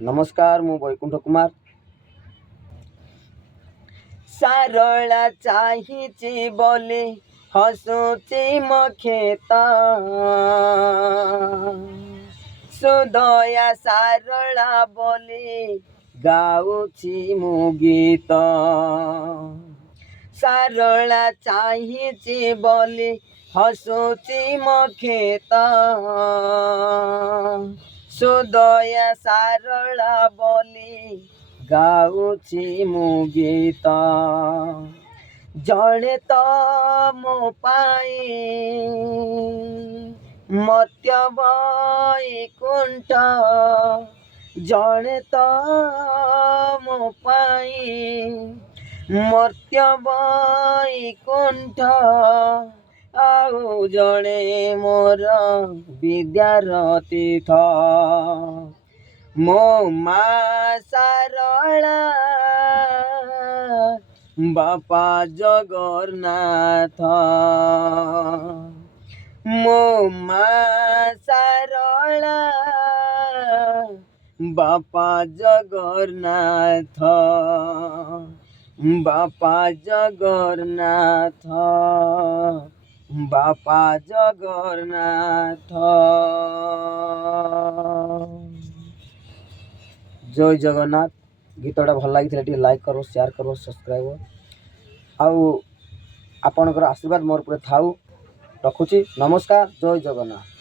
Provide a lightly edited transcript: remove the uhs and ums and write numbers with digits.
नमस्कार मु वैकुंठ कुमार। सारला चाहिए बोले हसुची मखेत सुदया सारला बोले गाउछि मु गीत सारला चाहिए बोले हसुची मखेत सुदया सारला बोली गाउछि मु गीत जड़े तो मो पाई मत्य वैकुंठ जड़े तो मो पाई मर्त्य वैकुंठ आउ जड़े मोर विद्यारती था मो माँ सारला बापा जगन्नाथ मो माँ सारला बापा जगन्नाथ बापा जगन्नाथ बापा जगन्नाथ। जय जगन्नाथ। गीतटा भल लगी लाइक करो शेयर करो सब्सक्राइब आउ आपणकर आशीर्वाद मोर पर थाऊ। रखुची नमस्कार। जय जगन्नाथ।